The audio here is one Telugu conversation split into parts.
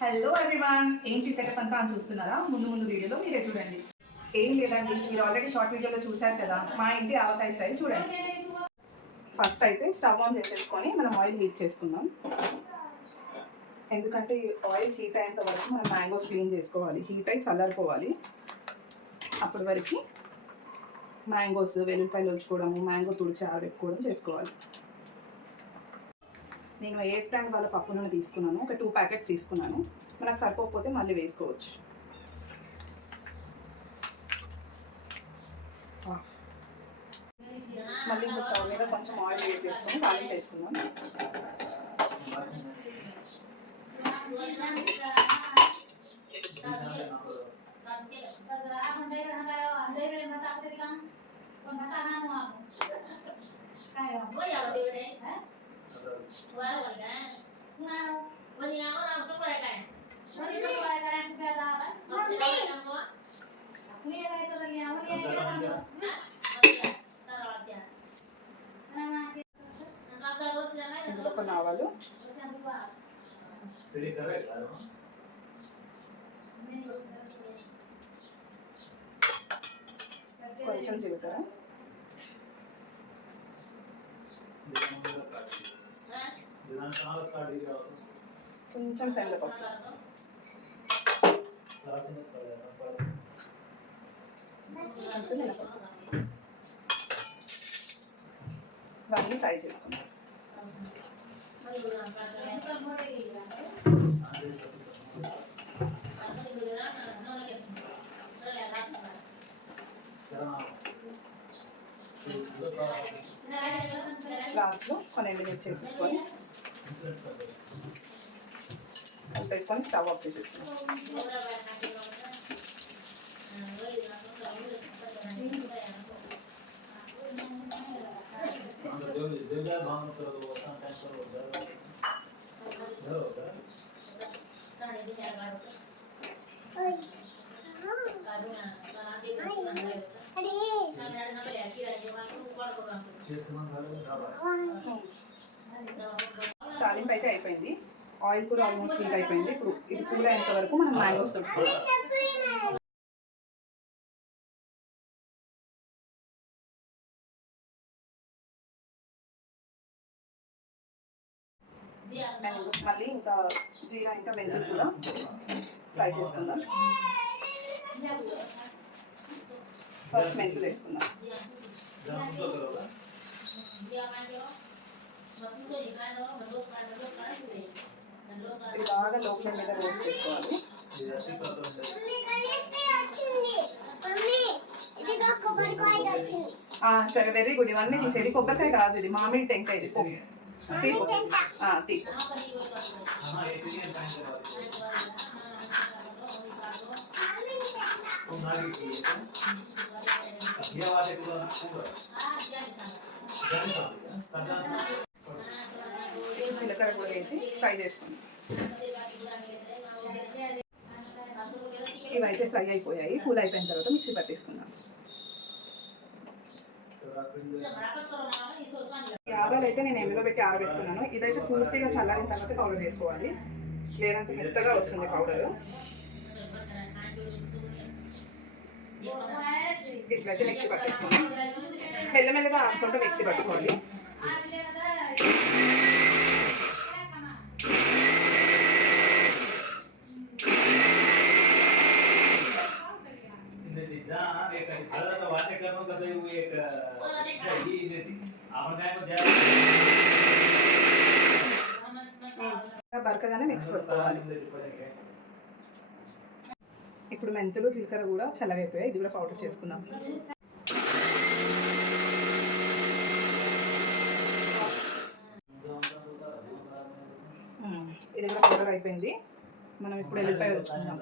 హలో ఎవ్రీవన్, ఏంటి సెటప్ అంతా అని చూస్తున్నారా? ముందు వీడియోలో మీరే చూడండి. ఏం లేదండి, మీరు ఆల్రెడీ షార్ట్ వీడియోలో చూశారు కదా, మా ఇంటి ఆవకాయ స్టైల్ చూడండి. ఫస్ట్ అయితే స్టవ్ ఆన్ చేసేసుకొని మనం ఆయిల్ హీట్ చేసుకుందాం. ఎందుకంటే ఈ ఆయిల్ హీట్ అయ్యేంత వరకు మనం మ్యాంగోస్ క్లీన్ చేసుకోవాలి. హీట్ అయి చల్లారిపోవాలి. అప్పటి వరకు మ్యాంగోస్ వెల్లుల్లిపాయలు వచ్చుకోవడము, మ్యాంగో తుడిచి ఆరబెట్టుకోవడం చేసుకోవాలి. నేను ఏ స్టాండ్ వాళ్ళ పప్పు నూనె తీసుకున్నాను, ఒక 2 ప్యాకెట్స్ తీసుకున్నాను. మనకు సరిపోకపోతే మళ్ళీ వేసుకోవచ్చు. మళ్ళీ ఇంకో స్టవ్ మీద కొంచెం ఆయిల్ వేస్ట్ చేసుకొని తాలింపు వేసుకుందాం. ఇందులో కొన్ని ఆవాలు, కొంచెం జీలకర్ర, కొంచెం శనగపప్పు, కొంచెం మినపప్పు, ఇవన్నీ ఫ్రై చేసుకుందాం. లాస్ట్లో కొన్ని ఎండుమిర్చి వేసేసుకొని కలిపేసుకొని స్టవ్ ఆఫ్ చేసేసుకున్నాం. తాలింపు అయితే అయిపోయింది. ఆయిల్ కూడా ఆల్మోస్ట్ హీట్ అయిపోయింది. ఇప్పుడు ఇది కూల్ అయ్యేంత వరకు మనం మ్యాంగోస్ తుడుచుకోవాలి. అండ్ మళ్ళీ ఇంకా జీరా ఇంకా మెంతులు కూడా ఫ్రై చేసుకుందాం. ఫస్ట్ మెంతులు వేసుకుందాం. ఇది బాగా లో ఫ్లేమ్ మీద రోస్ట్ చేసుకోవాలి. సరే, వెరీ గుడ్. ఇవన్నీ తీసేది. కొబ్బరికాయ కాదు, ఇది మామిడి టెంకాయ. ఇది తీకు తీకు. జీలకర్ర కూడా వేసి ఫ్రై చేసుకుందాం. ఇవైతే ఫ్రై అయిపోయాయి. కూల్ అయిపోయిన తర్వాత మిక్సీ పట్టేసుకుందాం. ఆవాలు అయితే నేను ఎండలో పెట్టి ఆరబెట్టుకున్నాను. ఇదైతే పూర్తిగా చల్లారిన తర్వాత పౌడర్ చేసుకోవాలి, లేదంటే మెత్తగా వస్తుంది పౌడర్. ఇట్లయితే మిక్సీ పట్టేసుకున్నాం. మెల్లమెల్లగా ఆడుకుంటూ మిక్సీ పట్టుకోవాలి. బరకగానే మిక్స్ పట్టుకోవాలి. ఇప్పుడు మెంతులు జీలకర్ర కూడా చల్లవైపోయాయి. ఇది కూడా పౌడర్ చేసుకుందాం. ఇది కూడా పౌడర్ అయిపోయింది. మనం ఇప్పుడు ఎల్లిపాయ వచ్చుకుందాం.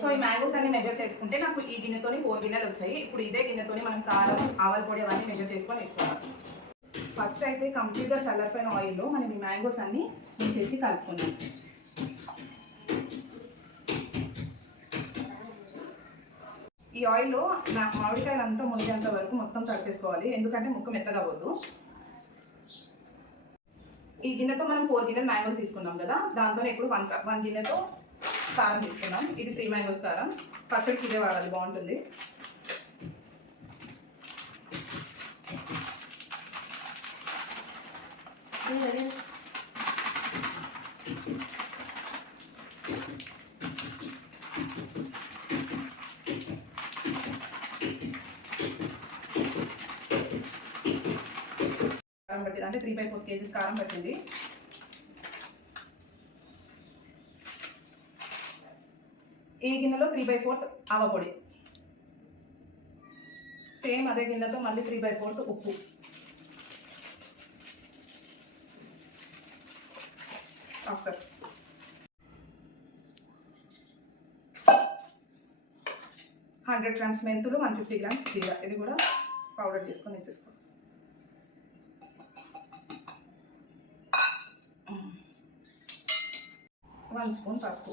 సో ఈ మ్యాంగోస్ అన్ని మెజర్ చేసుకుంటే నాకు ఈ గిన్నెతోని 4 గిన్నెలు వచ్చాయి. ఇప్పుడు ఇదే గిన్నెతోని మనం కారం, ఆవాల పొడి అవన్నీ మెజర్ చేసుకొని వేసుకుందాం. ఫస్ట్ అయితే కంప్లీట్గా చల్లారిపోయిన ఆయిల్లో మనం ఈ మ్యాంగోస్ అన్ని చేసి కలుపుకుందాం. ఈ ఆయిల్లో మామిడికాయలు అంతా మునిగేంత వరకు మొత్తం తడిపేసుకోవాలి, ఎందుకంటే ముక్క మెత్తగా అవ్వద్దు. ఈ గిన్నెతో మనం 4 గిన్నెలు మ్యాంగోలు తీసుకున్నాం కదా, దాంతో ఇప్పుడు 1 గిన్నెతో కారం తీసుకున్నాం. ఇది 3 మ్యాంగోస్ కారం. పచ్చడికి ఇదే వాడాలి, బాగుంటుంది. కారం పట్టింది అంటే 3/4 kgs కారం పట్టింది. ఈ గిన్నెలో 3/4 ఆవపొడి, సేమ్ అదే గిన్నెతో మళ్ళీ 3/4 ఉప్పు, ఆఫ్టర్ 100 grams మెంతులు, 150 grams జీరా, ఇది కూడా పౌడర్ చేసుకొని వేసేసుకో. వన్ స్పూన్ పసుపు.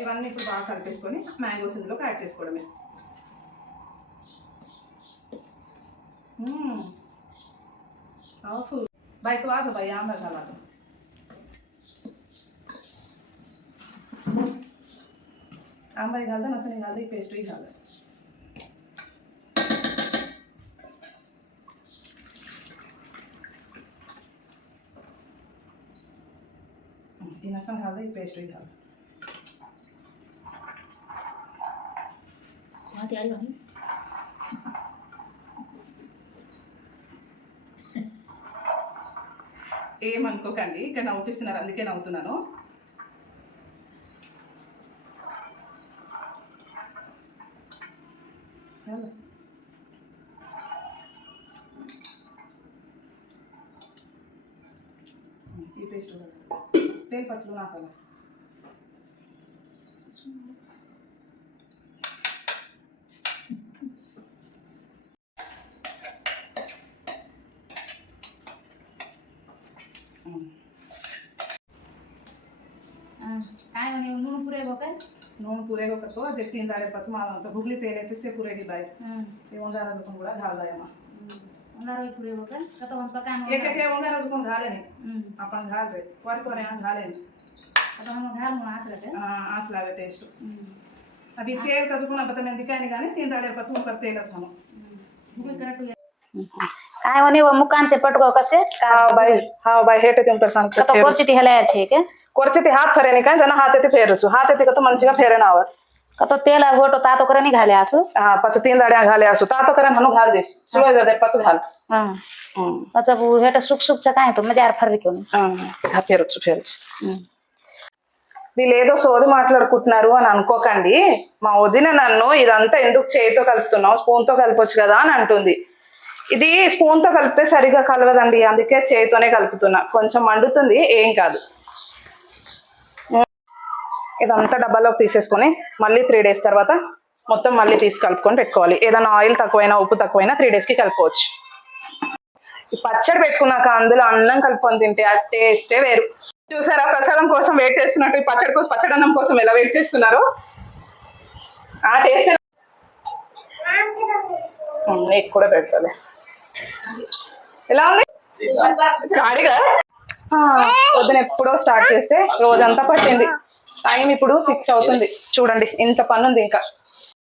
ఇవన్నీ ఇప్పుడు బాగా కలిపేసుకొని మ్యాంగోస్ ఇందులోకి యాడ్ చేసుకోవడమే. भाई तो आ जाओ भाई, यहाँ बैठा ला दो. आम भाई डाल दो, नसन डाल दो, पेस्ट ही डाल दो. ये नसन डाल दो, पेस्ट ही डाल दो. वहाँ तैयारी बनी. ఏమనుకోకండి, ఇక్కడ నవ్వుపిస్తున్నారు అందుకే నవ్వుతున్నాను. ఈ పేస్ట్ తేల్ పచ్చలు నాకాల. काय म्हणे नून पुरे बघा. नून पुरे हो करतो जे 3 दाणे पच मालांचा भुगली तेल येते से पुरे बाय ते ओंगारा जुकून కూడా घालदा है मा ओंगारा पुरे बघा कत वन पकान एक एक ओंगारा जुकून घाले नहीं अपन घाल रे कोर कोर यहां घाले आता हम घाल मग आत लगे आंच लागे टेस्ट. अभी तेल का जुकून पता नहीं दिखाई नहीं गाने 3 दाणे पच कर तेलच हम भुगली करा काय म्हणे व मुकांचे पटको कसे हां बाय हेटे तुमतर सांगतो कत कोरचिती हेलायर छे के कोरचिती हात फेरेनी काय जण हात येते फेरचू हात येते कत मंचिगा फेरेनावर कत तेल गोटो तातो करे नहीं घाले आसू. हां पच 3 दाणे घाले आसू तातो करे हनु घाल देस सुळे जदे पच घाल. हां अच्छा वो हेट सुक सुक चा काय तो मजार फर्क क्यों. हां फेरचు వీళ్ళేదో సోది మాట్లాడుకుంటున్నారు అని అనుకోకండి. మా వదిన నన్ను ఇదంతా ఎందుకు చేయితో కలుపుతున్నావు, స్పూన్తో కలపొచ్చు కదా అని అంటుంది. ఇది స్పూన్తో కలిపితే సరిగా కలవదండి, అందుకే చేయితోనే కలుపుతున్నా. కొంచెం మండుతుంది, ఏం కాదు. ఇదంతా డబ్బాలోకి తీసేసుకొని మళ్ళీ 3 days తర్వాత మొత్తం మళ్ళీ తీసి కలుపుకొని పెట్టుకోవాలి. ఏదైనా ఆయిల్ తక్కువైనా ఉప్పు తక్కువైనా 3 daysకి కలుపుకోవచ్చు. ఈ పచ్చడి పెట్టుకున్నాక అందులో అన్నం కలుపుకొని తింటే ఆ టేస్టే వేరు. చూసారా ప్రసాదం కోసం వెయిట్ చేస్తున్నట్టు ఈ పచ్చడి కోసం, పచ్చడి అన్నం కోసం ఎలా వెయిట్ చేస్తున్నారు. ఆ టేస్ట్ నీకు కూడా పెడతాలే. ఎలా ఉంది కాడిగా పొద్దున ఎప్పుడో స్టార్ట్ చేస్తే రోజంతా పట్టింది. టైం ఇప్పుడు 6 అవుతుంది. చూడండి ఇంత పని ఉంది ఇంకా.